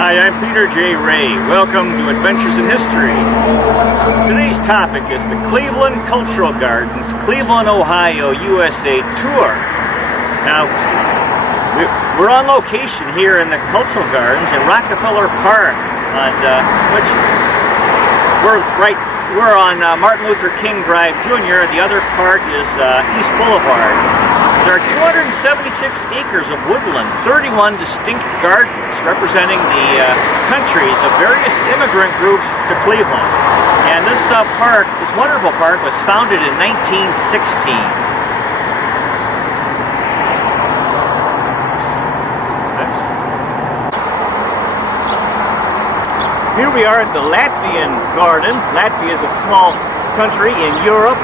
Hi, I'm Peter J. Ray. Welcome to Adventures in History. Today's topic is the Cleveland Cultural Gardens, Cleveland, Ohio, USA Tour. Now, we're on location here in the Cultural Gardens in Rockefeller Park, which we're on Martin Luther King Drive Jr. The other part is East Boulevard. There are 276 acres of woodland, 31 distinct gardens representing the countries of various immigrant groups to Cleveland. And this park, this wonderful park, was founded in 1916. Here we are at the Latvian Garden. Latvia is a small country in Europe,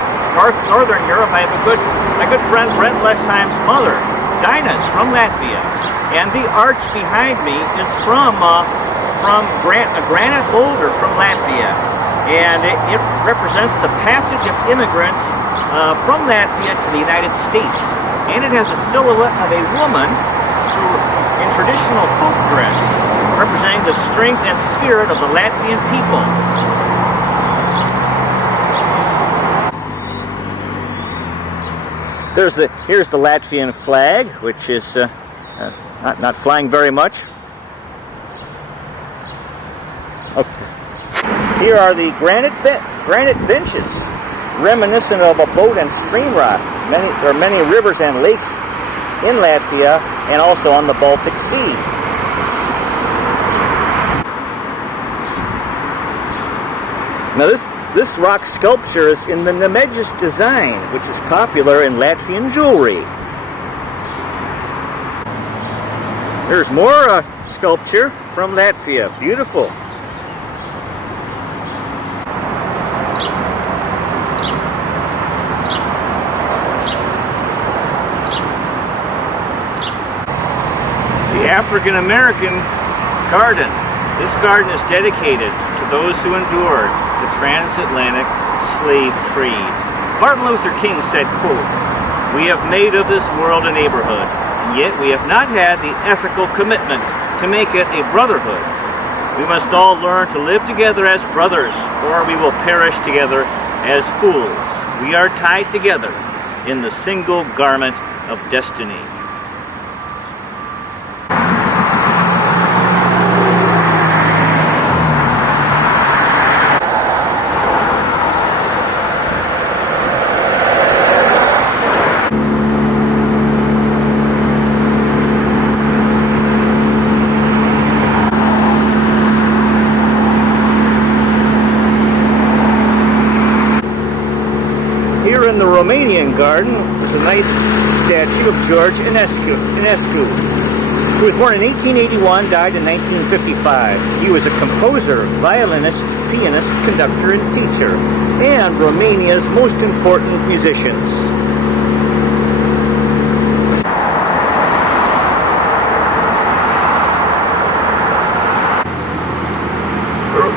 northern Europe. I have my good friend Brent Lesheim's mother, Dinah's from Latvia. And the arch behind me is from a granite boulder from Latvia. And it represents the passage of immigrants from Latvia to the United States. And it has a silhouette of a woman in traditional folk dress, representing the strength and spirit of the Latvian people. Here's the Latvian flag, which is not flying very much. Okay. Here are the granite benches, reminiscent of a boat and stream rock. There are many rivers and lakes in Latvia and also on the Baltic Sea. Now this rock sculpture is in the Nemesis design, which is popular in Latvian jewelry. There's more sculpture from Latvia. Beautiful. The African American Garden. This garden is dedicated to those who endured the transatlantic slave trade. Martin Luther King said, quote, "We have made of this world a neighborhood, and yet we have not had the ethical commitment to make it a brotherhood. We must all learn to live together as brothers, or we will perish together as fools. We are tied together in the single garment of destiny." Here in the Romanian garden, there's a nice statue of George Enescu, who was born in 1881, died in 1955. He was a composer, violinist, pianist, conductor, and teacher, and Romania's most important musicians.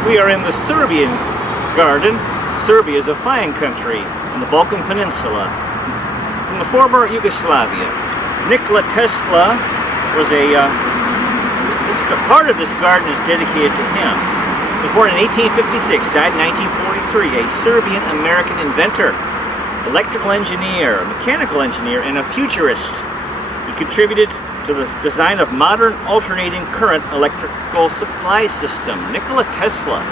We are in the Serbian garden. Serbia is a fine country in the Balkan Peninsula, from the former Yugoslavia. Nikola Tesla was part of this garden is dedicated to him. He was born in 1856, died in 1943, a Serbian-American inventor, electrical engineer, mechanical engineer, and a futurist. He contributed to the design of modern alternating current electrical supply system. Nikola Tesla.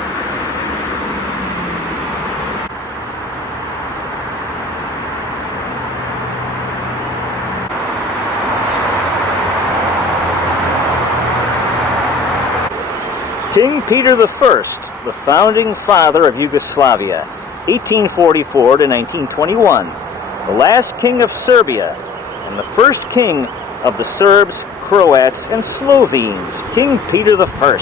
King Peter I, the founding father of Yugoslavia, 1844 to 1921, the last king of Serbia, and the first king of the Serbs, Croats, and Slovenes, King Peter I.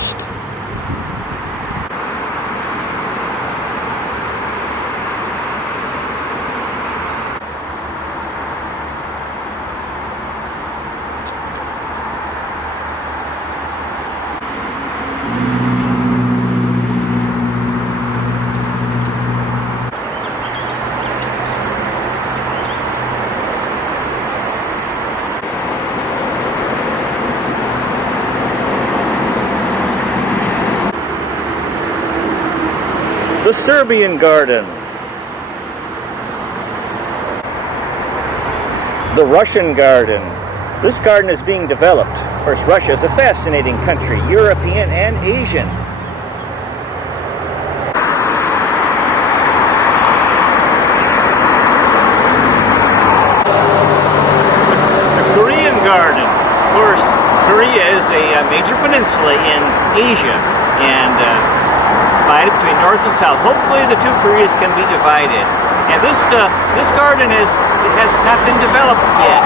The Serbian Garden. The Russian Garden. This garden is being developed. Of course, Russia is a fascinating country, European and Asian. The Korean Garden. Of course, Korea is a major peninsula in Asia and divided between North and South. Hopefully the two Koreas can be divided. And this garden has not been developed yet.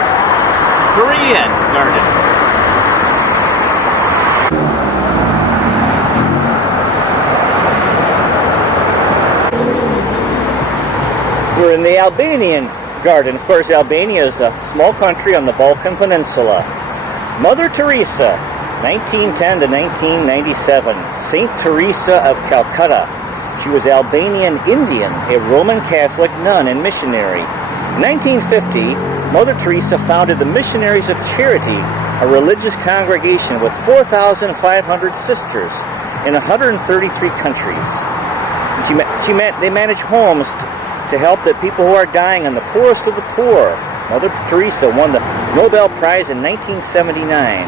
Korean Garden. We're in the Albanian Garden. Of course, Albania is a small country on the Balkan Peninsula. Mother Teresa, 1910 to 1997. Saint Teresa of Calcutta. She was Albanian Indian, a Roman Catholic nun and missionary. In 1950, Mother Teresa founded the Missionaries of Charity, a religious congregation with 4,500 sisters in 133 countries. They manage homes to help the people who are dying and the poorest of the poor. Mother Teresa won the Nobel Prize in 1979.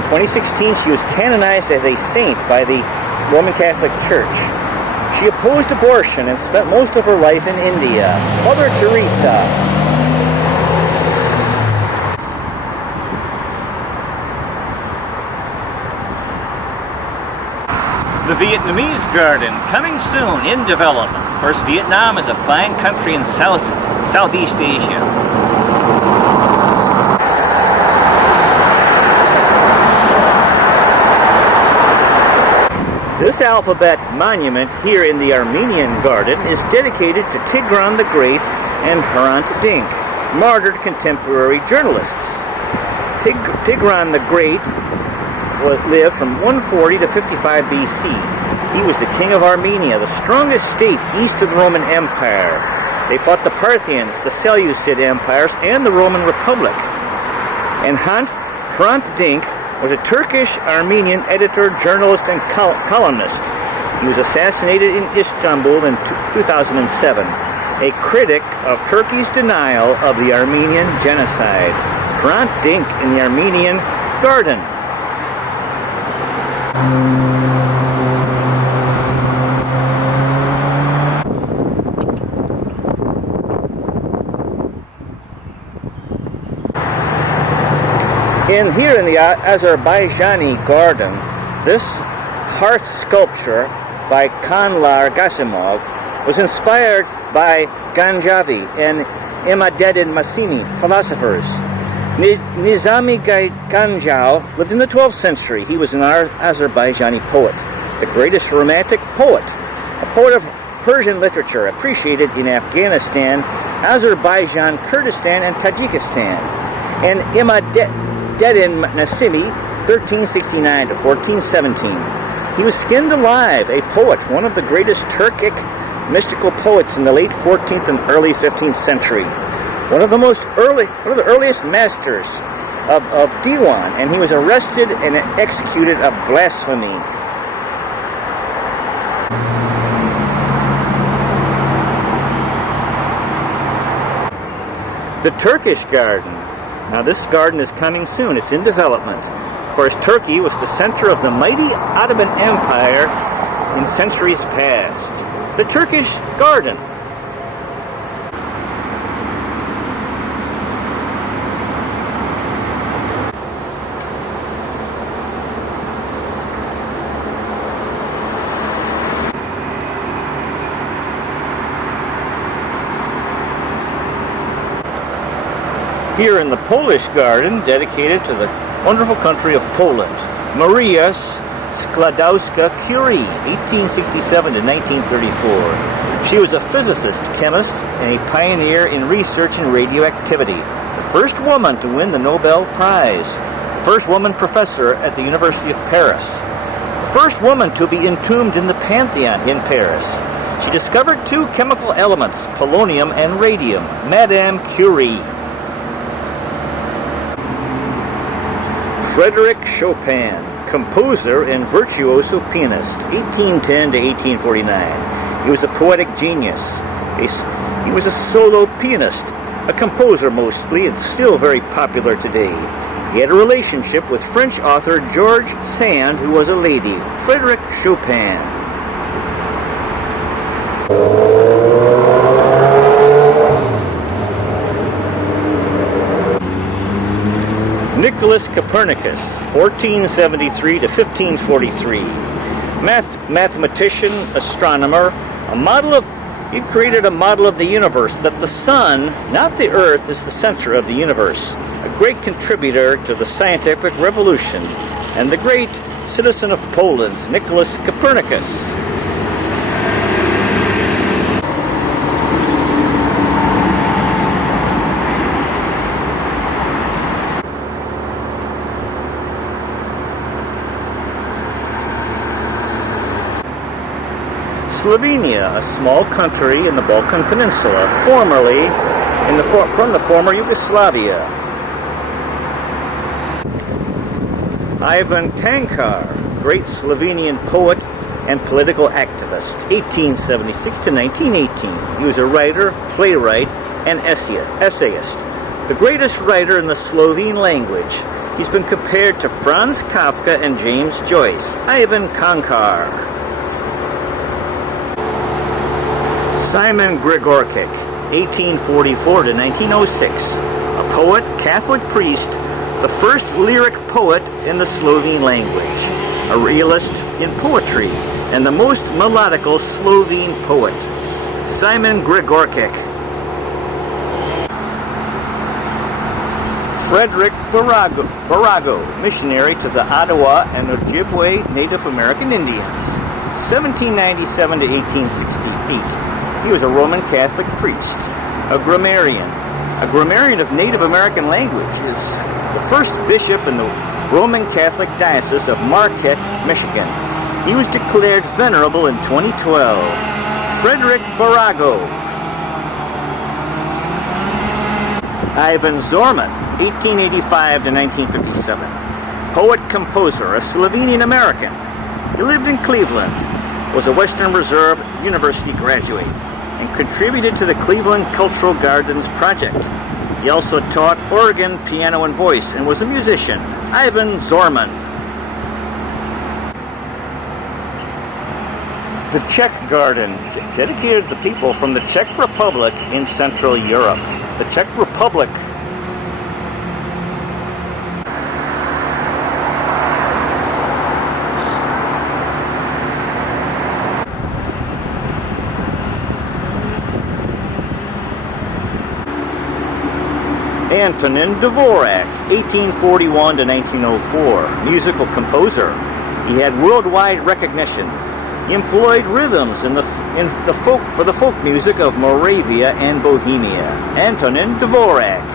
In 2016, she was canonized as a saint by the Roman Catholic Church. She opposed abortion and spent most of her life in India. Mother Teresa. The Vietnamese Garden, coming soon, in development. Of course, Vietnam is a fine country in Southeast Asia. This alphabet monument here in the Armenian Garden is dedicated to Tigran the Great and Hrant Dink, martyred contemporary journalists. Tigran the Great lived from 140 to 55 BC. He was the king of Armenia, the strongest state east of the Roman Empire. They fought the Parthians, the Seleucid empires, and the Roman Republic. And Hrant Dink was a Turkish-Armenian editor, journalist, and columnist. He was assassinated in Istanbul in 2007, a critic of Turkey's denial of the Armenian genocide. Hrant Dink in the Armenian Garden. Here in the Azerbaijani Garden, this hearth sculpture by Kanlar Gasimov was inspired by Ganjavi and Imadeddin Masini, philosophers. Nizami Ganjau lived in the 12th century. He was an Azerbaijani poet, the greatest romantic poet, a poet of Persian literature appreciated in Afghanistan, Azerbaijan, Kurdistan, and Tajikistan. And Imadeddin Nasimi, 1369 to 1417. He was skinned alive, a poet, one of the greatest Turkic mystical poets in the late 14th and early 15th century. One of the earliest masters of Diwan, and he was arrested and executed of blasphemy. The Turkish Garden. Now this garden is coming soon. It's in development. Of course, Turkey was the center of the mighty Ottoman Empire in centuries past. The Turkish Garden. Here in the Polish Garden, dedicated to the wonderful country of Poland, Maria Skłodowska-Curie, 1867 to 1934. She was a physicist, chemist, and a pioneer in research in radioactivity. The first woman to win the Nobel Prize. The first woman professor at the University of Paris. The first woman to be entombed in the Pantheon in Paris. She discovered two chemical elements, polonium and radium. Madame Curie. Frédéric Chopin, composer and virtuoso pianist, 1810 to 1849. He was a poetic genius. He was a solo pianist, a composer mostly, and still very popular today. He had a relationship with French author George Sand, who was a lady, Frédéric Chopin. Nicholas Copernicus, 1473 to 1543. Mathematician, astronomer, he created a model of the universe, that the sun, not the earth, is the center of the universe. A great contributor to the scientific revolution, and the great citizen of Poland, Nicholas Copernicus. Slovenia, a small country in the Balkan Peninsula, formerly from the former Yugoslavia. Ivan Cankar, great Slovenian poet and political activist, 1876 to 1918. He was a writer, playwright, and essayist. The greatest writer in the Slovene language. He's been compared to Franz Kafka and James Joyce. Ivan Cankar. Simon Gregorčić, 1844 to 1906, a poet, Catholic priest, the first lyric poet in the Slovene language, a realist in poetry, and the most melodical Slovene poet, Simon Gregorčić. Frederick Barago, missionary to the Ottawa and Ojibwe Native American Indians, 1797 to 1868. He was a Roman Catholic priest, a grammarian of Native American languages, the first bishop in the Roman Catholic Diocese of Marquette, Michigan. He was declared venerable in 2012. Frederick Barago. Ivan Zorman, 1885 to 1957. Poet-composer, a Slovenian American. He lived in Cleveland, was a Western Reserve University graduate, and contributed to the Cleveland Cultural Gardens project. He also taught organ, piano, and voice, and was a musician. Ivan Zorman. The Czech Garden, dedicated to people from the Czech Republic in Central Europe. The Czech Republic. Antonin Dvorak, 1841 to 1904, musical composer. He had worldwide recognition. He employed rhythms for the folk music of Moravia and Bohemia. Antonin Dvorak.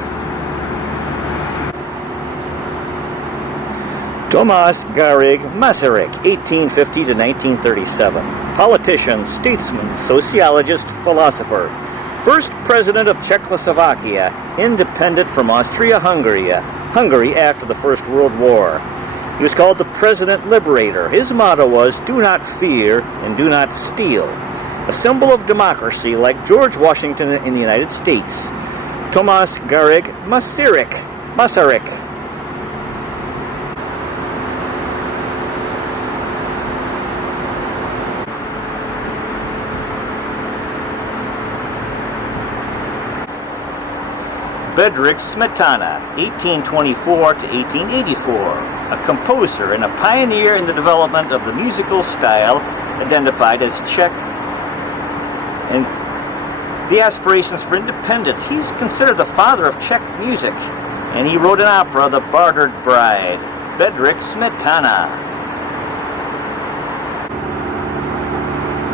Tomas Garrigue Masaryk, 1850 to 1937, politician, statesman, sociologist, philosopher. First president of Czechoslovakia, independent from Austria-Hungary after the First World War. He was called the President Liberator. His motto was, "Do not fear and do not steal." A symbol of democracy like George Washington in the United States. Tomas Garrigue Masaryk. Bedřich Smetana, 1824 to 1884, a composer and a pioneer in the development of the musical style identified as Czech and the aspirations for independence. He's considered the father of Czech music, and he wrote an opera, The Bartered Bride. Bedřich Smetana.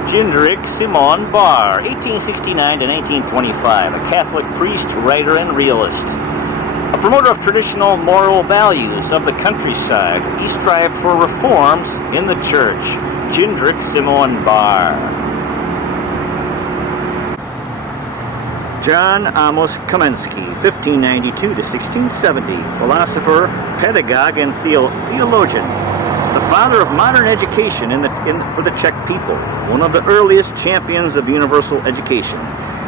Jindřich Simon Bar, 1869 to 1925, a Catholic priest, writer, and realist. A promoter of traditional moral values of the countryside, he strived for reforms in the church. Jindřich Simon Bar. John Amos Kamensky, 1592 to 1670, philosopher, pedagogue, and theologian. The father of modern education for the Czech people, one of the earliest champions of universal education.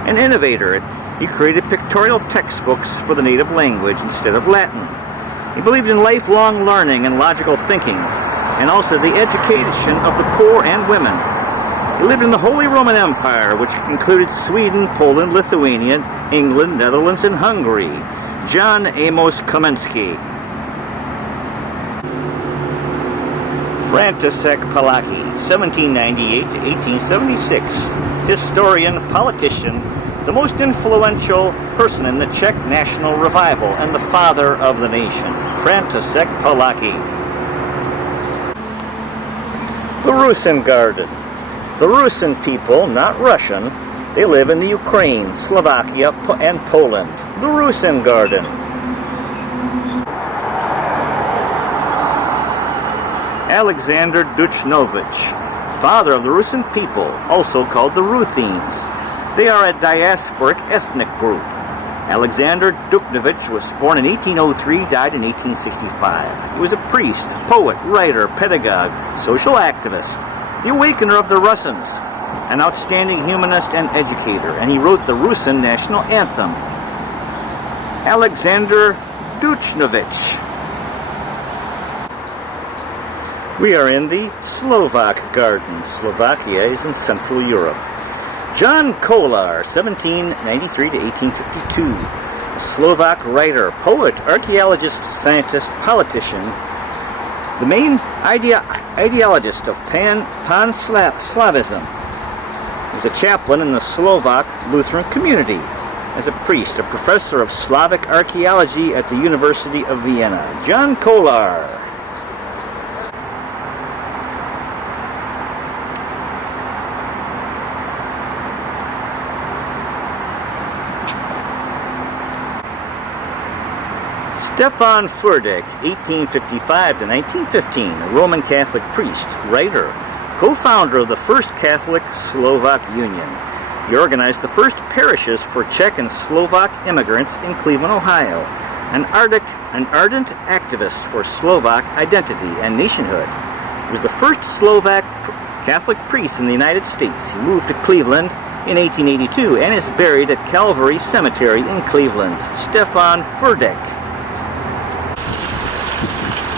An innovator, he created pictorial textbooks for the native language instead of Latin. He believed in lifelong learning and logical thinking, and also the education of the poor and women. He lived in the Holy Roman Empire, which included Sweden, Poland, Lithuania, England, Netherlands, and Hungary. John Amos Komensky. František Palacký, 1798 to 1876. Historian, politician, the most influential person in the Czech national revival, and the father of the nation. František Palacký. The Rusin Garden. The Rusin people, not Russian, they live in the Ukraine, Slovakia, and Poland. The Rusin Garden. Alexander Duchnovich, father of the Rusin people, also called the Ruthenians. They are a diasporic ethnic group. Alexander Duchnovich was born in 1803, died in 1865. He was a priest, poet, writer, pedagogue, social activist, the awakener of the Russians, an outstanding humanist and educator, and he wrote the Rusin national anthem. Alexander Duchnovich. We are in the Slovak Garden. Slovakia is in Central Europe. John Kolar, 1793 to 1852. A Slovak writer, poet, archaeologist, scientist, politician. The main ideologist of Pan-Slavism. He was a chaplain in the Slovak Lutheran community. As a priest, a professor of Slavic archaeology at the University of Vienna. John Kolar. Stefan Furdak, 1855 to 1915, a Roman Catholic priest, writer, co-founder of the First Catholic Slovak Union. He organized the first parishes for Czech and Slovak immigrants in Cleveland, Ohio, an ardent activist for Slovak identity and nationhood. He was the first Slovak Catholic priest in the United States. He moved to Cleveland in 1882 and is buried at Calvary Cemetery in Cleveland. Stefan Furdak.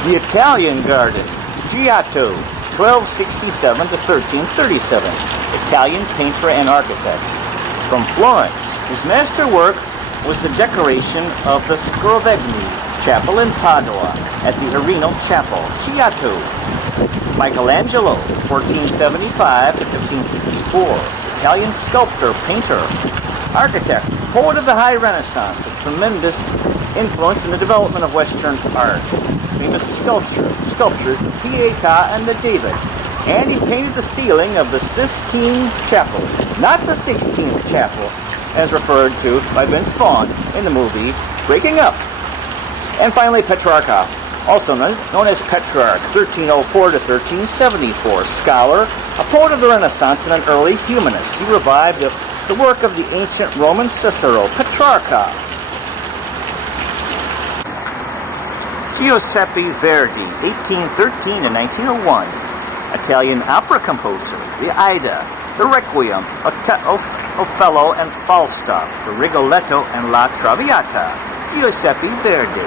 The Italian Garden, Giotto, 1267 to 1337, Italian painter and architect. From Florence, his masterwork was the decoration of the Scrovegni Chapel in Padua at the Arena Chapel, Giotto. Michelangelo, 1475 to 1564, Italian sculptor, painter, architect, poet of the High Renaissance, a tremendous influence in the development of Western art. Famous sculptures, the Pietà and the David. And he painted the ceiling of the Sistine Chapel, not the 16th Chapel, as referred to by Vince Vaughn in the movie Breaking Up. And finally, Petrarca, also known as Petrarch, 1304 to 1374, scholar, a poet of the Renaissance and an early humanist. He revived the work of the ancient Roman Cicero, Petrarca. Giuseppe Verdi, 1813 to 1901, Italian opera composer, the Aida, the Requiem, Othello and Falstaff, the Rigoletto and La Traviata, Giuseppe Verdi.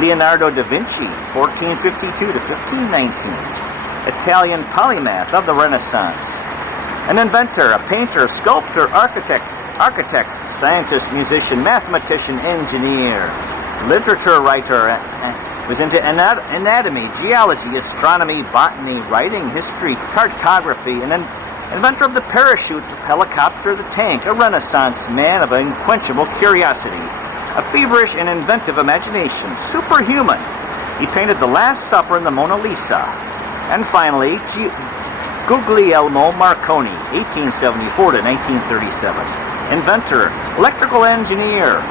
Leonardo da Vinci, 1452 to 1519, Italian polymath of the Renaissance, an inventor, a painter, sculptor, architect, scientist, musician, mathematician, engineer, literature writer, was into anatomy, geology, astronomy, botany, writing, history, cartography, and an inventor of the parachute, the helicopter, the tank, a Renaissance man of unquenchable curiosity, a feverish and inventive imagination, superhuman. He painted The Last Supper and the Mona Lisa. And finally, Guglielmo Marconi, 1874 to 1937, inventor, electrical engineer,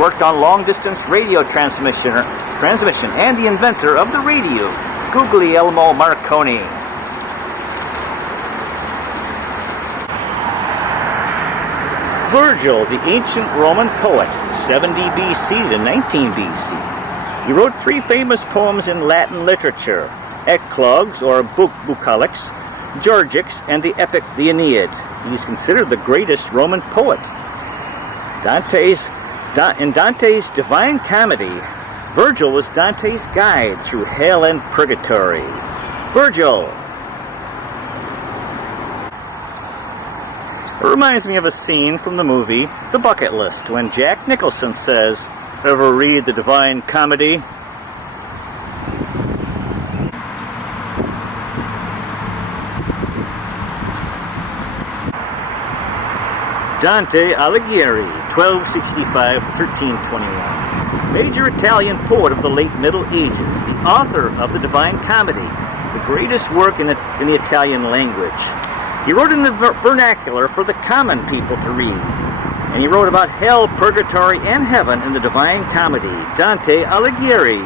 worked on long-distance radio transmission and the inventor of the radio, Guglielmo Marconi. Virgil, the ancient Roman poet, 70 BC to 19 BC. He wrote 3 famous poems in Latin literature, Eclogues or Bucolics, Georgics, and the epic The Aeneid. He's considered the greatest Roman poet. In Dante's Divine Comedy, Virgil was Dante's guide through hell and purgatory. Virgil! It reminds me of a scene from the movie The Bucket List when Jack Nicholson says, "Ever read the Divine Comedy?" Dante Alighieri, 1265-1321. Major Italian poet of the late Middle Ages, the author of the Divine Comedy, the greatest work in the Italian language. He wrote in the vernacular for the common people to read. And he wrote about hell, purgatory, and heaven in the Divine Comedy. Dante Alighieri.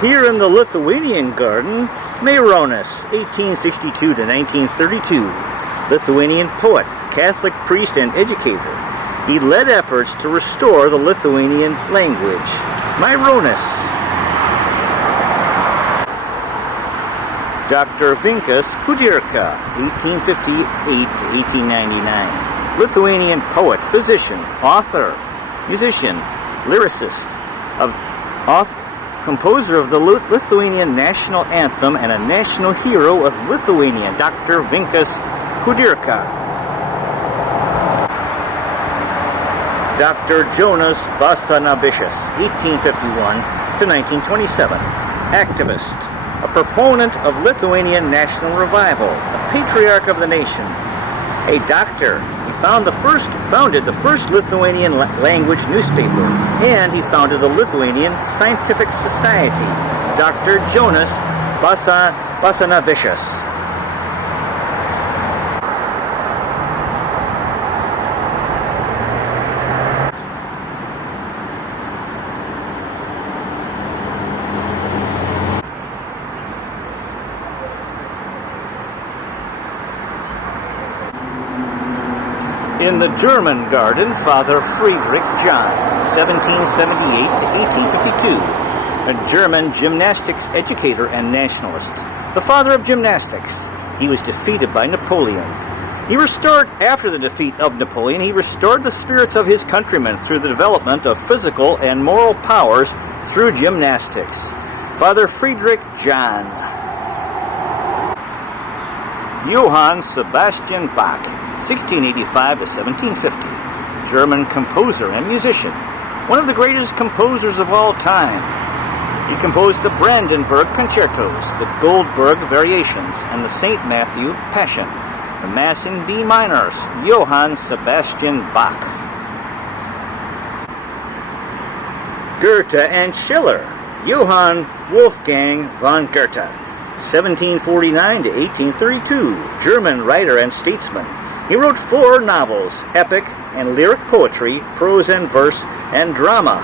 Here in the Lithuanian Garden, Maironis, 1862 to 1932, Lithuanian poet, Catholic priest, and educator. He led efforts to restore the Lithuanian language. Maironis. Dr. Vinkas Kudirka, 1858 to 1899, Lithuanian poet, physician, author, musician, lyricist, composer of the Lithuanian national anthem and a national hero of Lithuania, Dr. Vinkas Kudirka. Dr. Jonas Basanavičius, 1851 to 1927, activist, a proponent of Lithuanian national revival, a patriarch of the nation, a doctor. He founded the first Lithuanian language newspaper, and he founded the Lithuanian Scientific Society, Dr. Jonas Basanavičius. In the German Garden, Father Friedrich John, 1778 to 1852, a German gymnastics educator and nationalist, the father of gymnastics. He was defeated by Napoleon. After the defeat of Napoleon, he restored the spirits of his countrymen through the development of physical and moral powers through gymnastics. Father Friedrich John. Johann Sebastian Bach, 1685 to 1750, German composer and musician, one of the greatest composers of all time. He composed the Brandenburg Concertos, the Goldberg Variations, and the St. Matthew Passion, the Mass in B minors. Johann Sebastian Bach. Goethe and Schiller, Johann Wolfgang von Goethe, 1749 to 1832, German writer and statesman. He wrote 4 novels, epic and lyric poetry, prose and verse, and drama.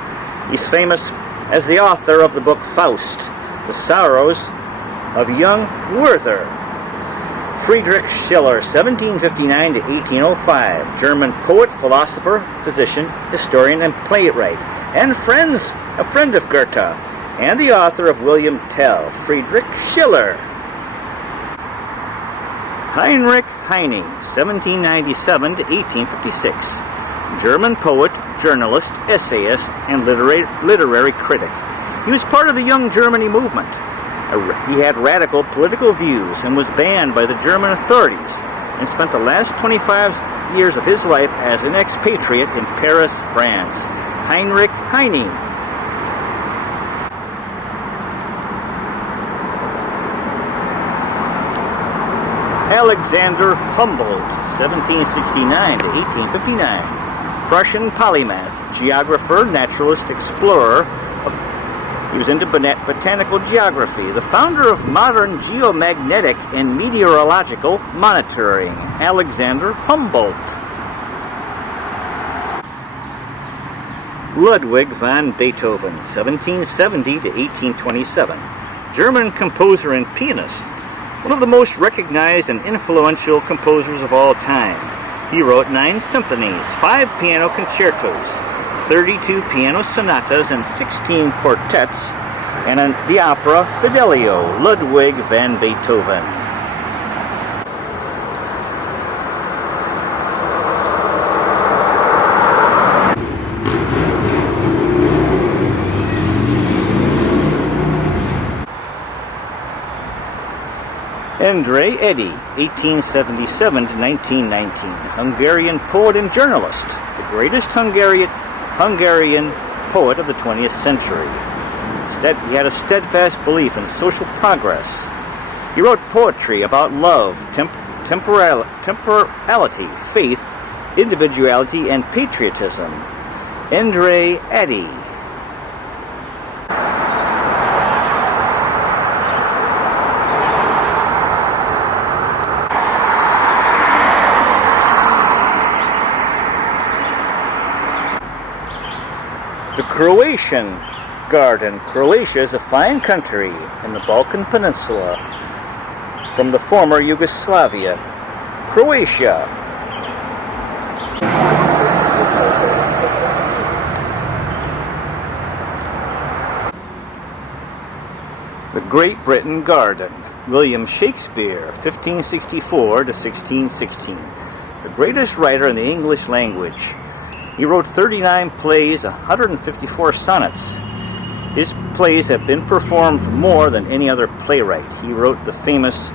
He's famous as the author of the book Faust, The Sorrows of Young Werther. Friedrich Schiller, 1759 to 1805, German poet, philosopher, physician, historian, and playwright, and a friend of Goethe, and the author of William Tell. Friedrich Schiller. Heinrich Heine, 1797 to 1856, German poet, journalist, essayist, and literary critic. He was part of the Young Germany movement. He had radical political views and was banned by the German authorities and spent the last 25 years of his life as an expatriate in Paris, France. Heinrich Heine. Alexander Humboldt, 1769 to 1859, Prussian polymath, geographer, naturalist, explorer. He was into botanical geography, the founder of modern geomagnetic and meteorological monitoring. Alexander Humboldt. Ludwig van Beethoven, 1770 to 1827. German composer and pianist, one of the most recognized and influential composers of all time. He wrote 9 symphonies, 5 piano concertos, 32 piano sonatas, and 16 quartets, and the opera Fidelio, Ludwig van Beethoven. Endre Edy, 1877 to 1919, Hungarian poet and journalist, the greatest Hungarian poet of the 20th century. He had a steadfast belief in social progress. He wrote poetry about love, temporality, faith, individuality, and patriotism. Endre Edy. The Croatian Garden. Croatia is a fine country in the Balkan Peninsula from the former Yugoslavia. Croatia. The Great Britain Garden. William Shakespeare, 1564 to 1616. The greatest writer in the English language. He wrote 39 plays, 154 sonnets. His plays have been performed more than any other playwright. He wrote the famous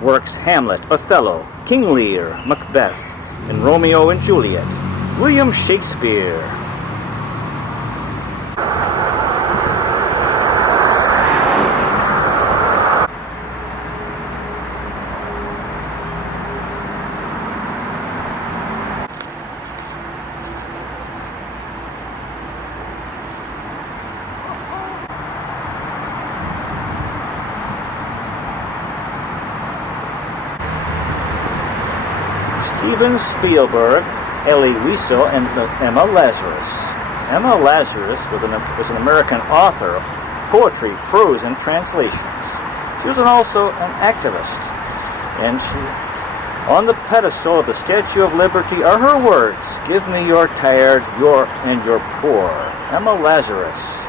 works Hamlet, Othello, King Lear, Macbeth, and Romeo and Juliet. William Shakespeare. Steven Spielberg, Elie Wiesel, and Emma Lazarus. Emma Lazarus was an American author of poetry, prose, and translations. She was also an activist, and on the pedestal of the Statue of Liberty are her words, "Give me your tired, your poor." Emma Lazarus.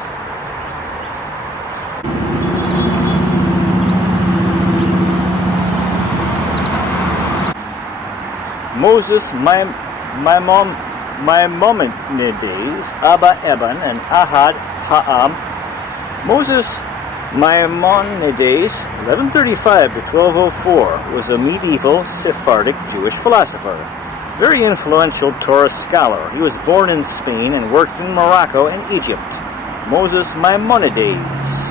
Moses Maimonides, Abba Eban, and Ahad Ha'am. Moses Maimonides, 1135 to 1204, was a medieval Sephardic Jewish philosopher, very influential Torah scholar. He was born in Spain and worked in Morocco and Egypt. Moses Maimonides.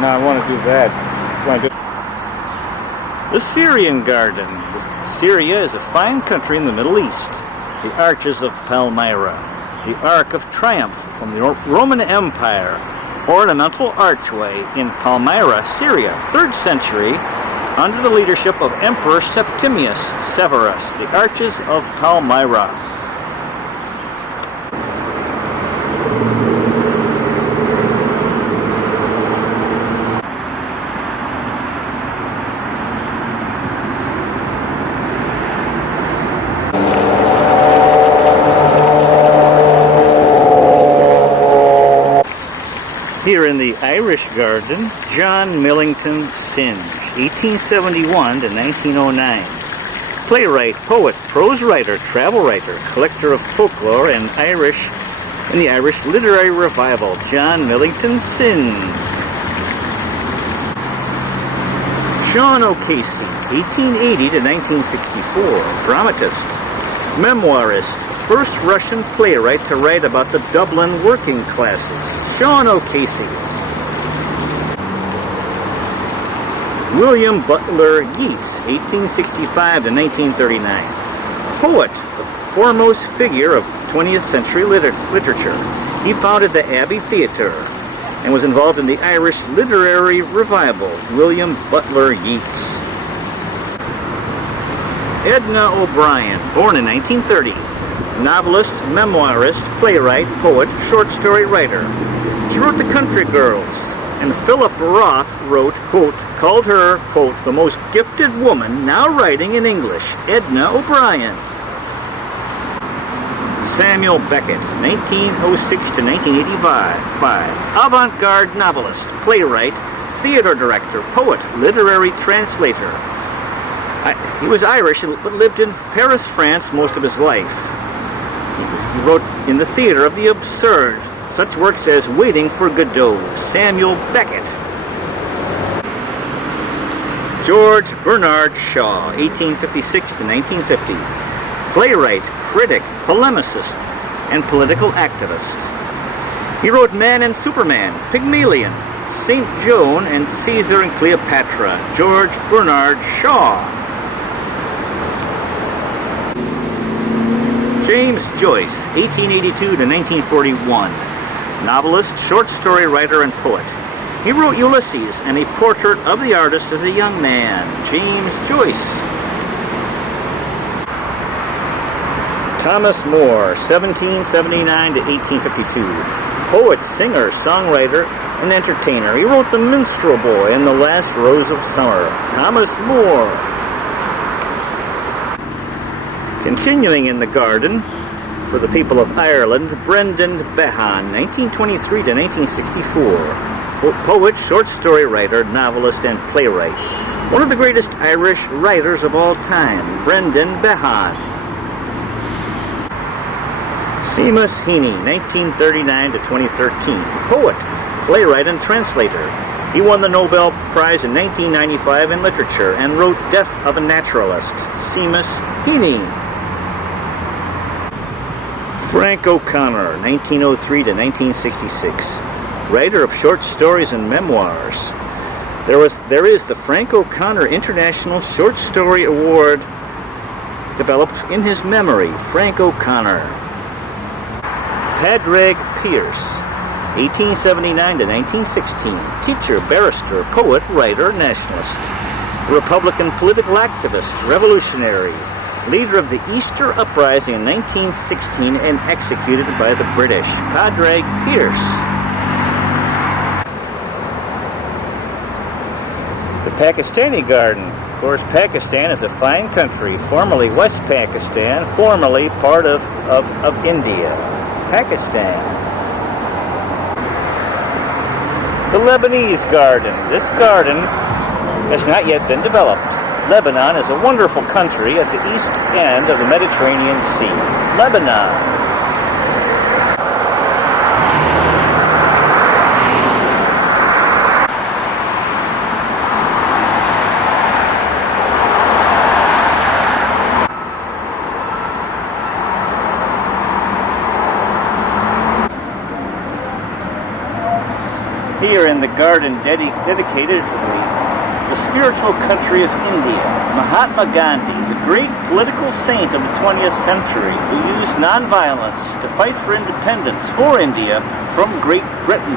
Now I want to do that. The Syrian Garden. Syria is a fine country in the Middle East. The Arches of Palmyra. The Arc of Triumph from the Roman Empire. Ornamental archway in Palmyra, Syria, 3rd century, under the leadership of Emperor Septimius Severus. The Arches of Palmyra. Here in the Irish Garden, John Millington Synge, 1871 to 1909. Playwright, poet, prose writer, travel writer, collector of folklore and the Irish literary revival, John Millington Synge. Sean O'Casey, 1880 to 1964, dramatist, memoirist, first Russian playwright to write about the Dublin working classes. Sean O'Casey. William Butler Yeats, 1865 to 1939. Poet, the foremost figure of 20th century literature. He founded the Abbey Theatre and was involved in the Irish literary revival. William Butler Yeats. Edna O'Brien, born in 1930. Novelist, memoirist, playwright, poet, short story writer. She wrote The Country Girls, and Philip Roth wrote, quote, called her, quote, the most gifted woman now writing in English, Edna O'Brien. Samuel Beckett, 1906 to 1985. Avant-garde novelist, playwright, theater director, poet, literary translator. He was Irish but lived in Paris, France most of his life. He wrote in the theater of the absurd, such works as Waiting for Godot. Samuel Beckett. George Bernard Shaw, 1856 to 1950. Playwright, critic, polemicist, and political activist. He wrote Man and Superman, Pygmalion, St. Joan, and Caesar and Cleopatra. George Bernard Shaw. James Joyce, 1882 to 1941. Novelist, short story writer, and poet. He wrote Ulysses and a portrait of the artist as a young man. James Joyce. Thomas More, 1779 to 1852. Poet, singer, songwriter, and entertainer. He wrote The Minstrel Boy and The Last Rose of Summer. Thomas More. Continuing in the garden for the people of Ireland, Brendan Behan, 1923 to 1964. Poet, short story writer, novelist, and playwright. One of the greatest Irish writers of all time, Brendan Behan. Seamus Heaney, 1939 to 2013. Poet, playwright, and translator. He won the Nobel Prize in 1995 in literature and wrote Death of a Naturalist. Seamus Heaney. Frank O'Connor, 1903 to 1966. Writer of short stories and memoirs. There is the Frank O'Connor International Short Story Award developed in his memory. Frank O'Connor. Padraig Pearse, 1879 to 1916. Teacher, barrister, poet, writer, nationalist. Republican political activist, revolutionary. Leader of the Easter Uprising in 1916 and executed by the British. Padraig Pearse. The Pakistani Garden. Of course, Pakistan is a fine country, formerly West Pakistan, formerly part of India. Pakistan. The Lebanese Garden. This garden has not yet been developed. Lebanon is a wonderful country at the east end of the Mediterranean Sea. Lebanon. Here in the garden dedicated to the spiritual country of India, Mahatma Gandhi, the great political saint of the 20th century, who used nonviolence to fight for independence for India from Great Britain.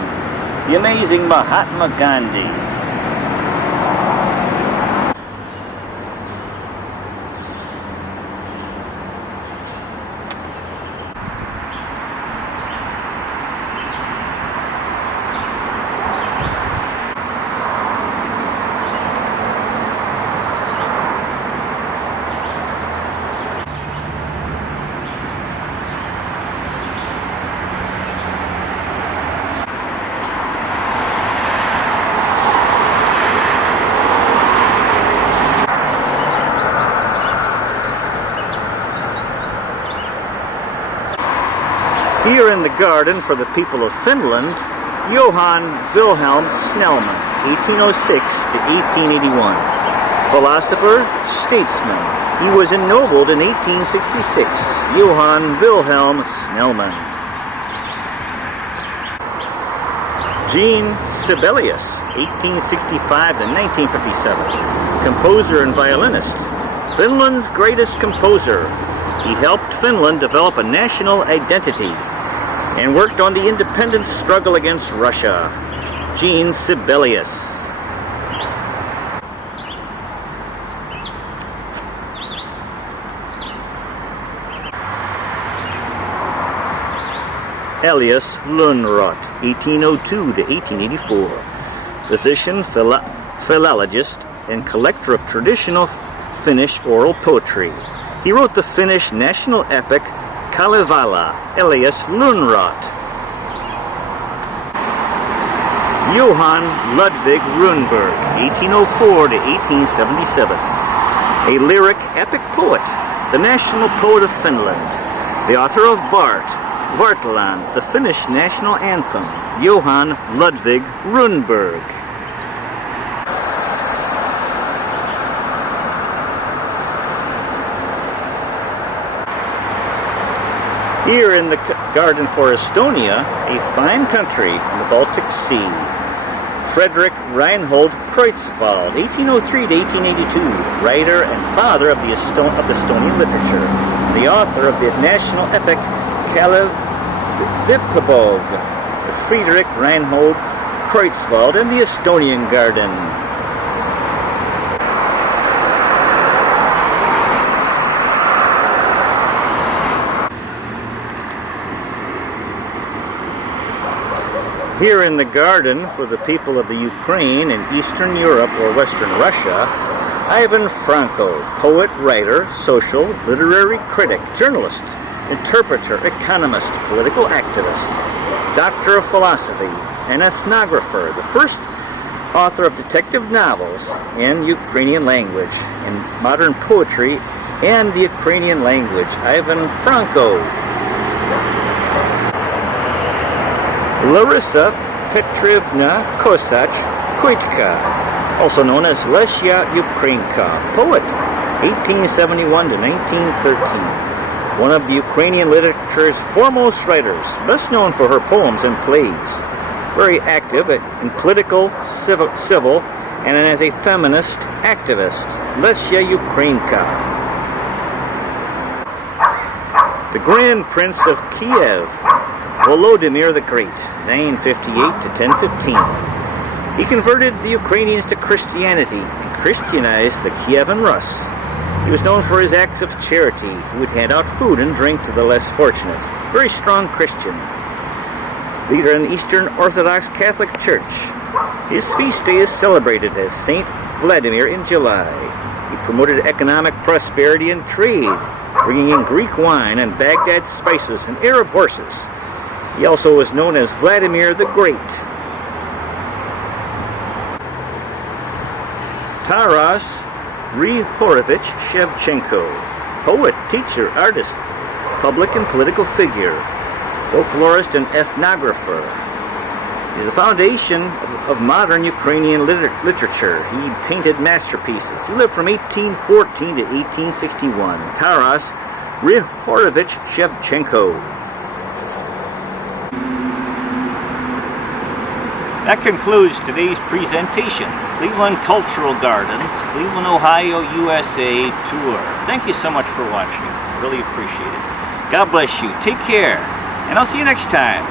The amazing Mahatma Gandhi. Here in the garden for the people of Finland, Johann Wilhelm Snellman, 1806 to 1881. Philosopher, statesman. He was ennobled in 1866. Johann Wilhelm Snellman. Jean Sibelius, 1865 to 1957, composer and violinist, Finland's greatest composer. He helped Finland develop a national identity and worked on the independence struggle against Russia. Jean Sibelius. Elias Lönnrot, 1802 to 1884, physician, philologist, and collector of traditional Finnish oral poetry. He wrote the Finnish national epic Kalevala. Elias Lönnrot. Johan Ludvig Runeberg, 1804 to 1877, a lyric epic poet, the national poet of Finland, the author of Vartland, the Finnish national anthem. Johan Ludvig Runeberg. Here in the garden for Estonia, a fine country in the Baltic Sea, Frederick Reinhold Kreutzwald, 1803 to 1882, writer and father of the Estonian literature, the author of the national epic Kalevala, Friedrich Reinhold Kreutzwald, and the Estonian Garden. Here in the garden for the people of the Ukraine and Eastern Europe or Western Russia, Ivan Franko, poet, writer, social, literary critic, journalist, interpreter, economist, political activist, doctor of philosophy, and ethnographer, the first author of detective novels in Ukrainian language and modern poetry and the Ukrainian language, Ivan Franko. Larissa Petrovna Kosach-Kuitka, also known as Lesya Ukrainka, poet, 1871 to 1913. One of the Ukrainian literature's foremost writers, best known for her poems and plays. Very active in political, civil, and as a feminist activist. Lesya Ukrainka. The Grand Prince of Kiev, Volodymyr the Great, 958 to 1015. He converted the Ukrainians to Christianity and Christianized the Kievan Rus. He was known for his acts of charity. He would hand out food and drink to the less fortunate. Very strong Christian. Leader in the Eastern Orthodox Catholic Church. His feast day is celebrated as Saint Vladimir in July. He promoted economic prosperity and trade, bringing in Greek wine and Baghdad spices and Arab horses. He also was known as Vladimir the Great. Taras Grigorovich Shevchenko, poet, teacher, artist, public and political figure, folklorist and ethnographer. He's the foundation of modern Ukrainian literature. He painted masterpieces. He lived from 1814 to 1861. Taras Grigorovich Shevchenko. That concludes today's presentation. Cleveland Cultural Gardens, Cleveland, Ohio, USA tour. Thank you so much for watching. Really appreciate it. God bless you. Take care. And I'll see you next time.